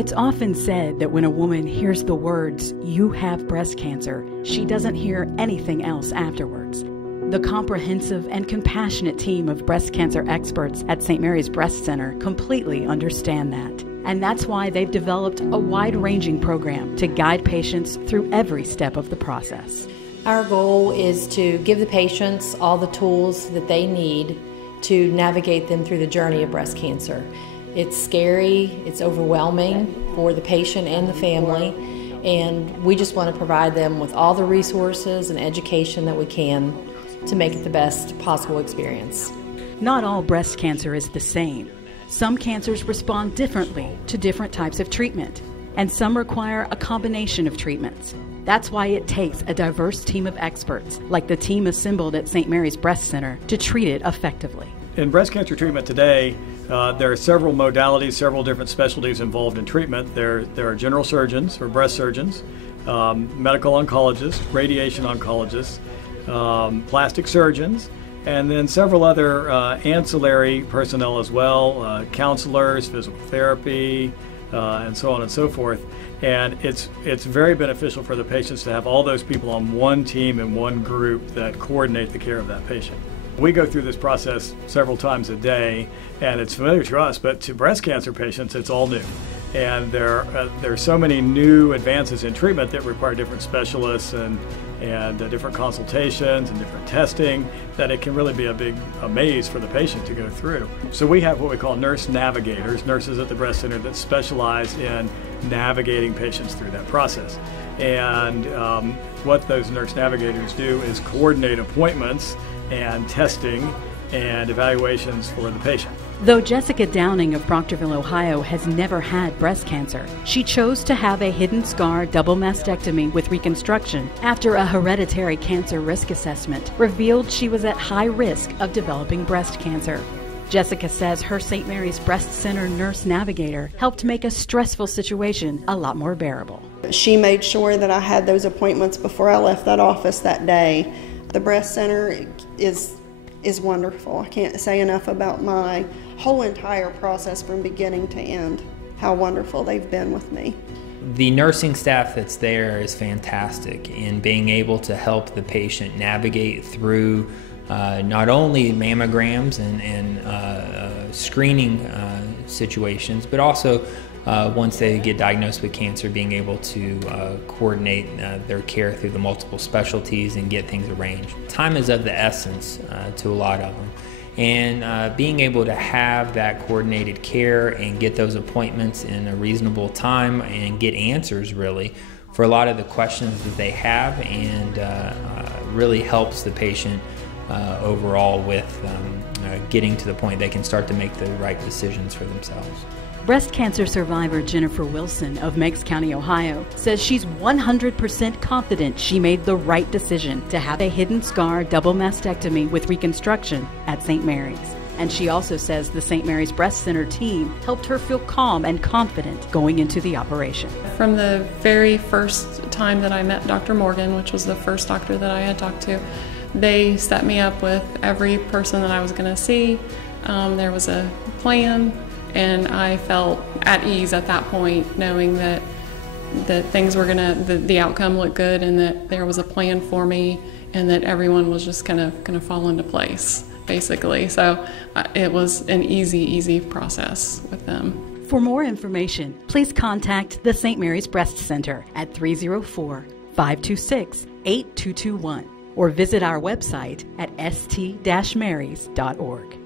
It's often said that when a woman hears the words, "You have breast cancer," she doesn't hear anything else afterwards. The comprehensive and compassionate team of breast cancer experts at St. Mary's Breast Center completely understand that. And that's why they've developed a wide-ranging program to guide patients through every step of the process. Our goal is to give the patients all the tools that they need to navigate them through the journey of breast cancer. It's scary, it's overwhelming for the patient and the family, and we just want to provide them with all the resources and education that we can to make it the best possible experience. Not all breast cancer is the same. Some cancers respond differently to different types of treatment, and some require a combination of treatments. That's why it takes a diverse team of experts, like the team assembled at St. Mary's Breast Center, to treat it effectively. In breast cancer treatment today, there are several modalities, several different specialties involved in treatment. There are general surgeons or breast surgeons, medical oncologists, radiation oncologists, plastic surgeons, and then several other ancillary personnel as well, counselors, physical therapy, and so on and so forth. And it's very beneficial for the patients to have all those people on one team and one group that coordinate the care of that patient. We go through this process several times a day, and it's familiar to us, but to breast cancer patients, it's all new. And there are so many new advances in treatment that require different specialists and different consultations and different testing, that it can really be a maze for the patient to go through. So we have what we call nurse navigators, nurses at the breast center that specialize in navigating patients through that process. And what those nurse navigators do is coordinate appointments and testing and evaluations for the patient. Though Jessica Downing of Proctorville, Ohio, has never had breast cancer, she chose to have a hidden scar double mastectomy with reconstruction after a hereditary cancer risk assessment revealed she was at high risk of developing breast cancer. Jessica says her St. Mary's Breast Center nurse navigator helped make a stressful situation a lot more bearable. She made sure that I had those appointments before I left that office that day. The breast center is wonderful. I can't say enough about my whole entire process from beginning to end, how wonderful they've been with me. The nursing staff that's there is fantastic in being able to help the patient navigate through not only mammograms and screening situations, but also once they get diagnosed with cancer, being able to coordinate their care through the multiple specialties and get things arranged. Time is of the essence to a lot of them. And being able to have that coordinated care and get those appointments in a reasonable time and get answers really for a lot of the questions that they have, and really helps the patient overall with getting to the point they can start to make the right decisions for themselves. Breast cancer survivor Jennifer Wilson of Meigs County, Ohio, says she's 100% confident she made the right decision to have a hidden scar double mastectomy with reconstruction at St. Mary's. And she also says the St. Mary's Breast Center team helped her feel calm and confident going into the operation. From the very first time that I met Dr. Morgan, which was the first doctor that I had talked to, they set me up with every person that I was going to see. There was a plan, and I felt at ease at that point, knowing that things were the outcome looked good, and that there was a plan for me, and that everyone was just gonna fall into place, basically. So it was an easy process with them. For more information, please contact the St. Mary's Breast Center at 304-526-8221 or visit our website at st-marys.org.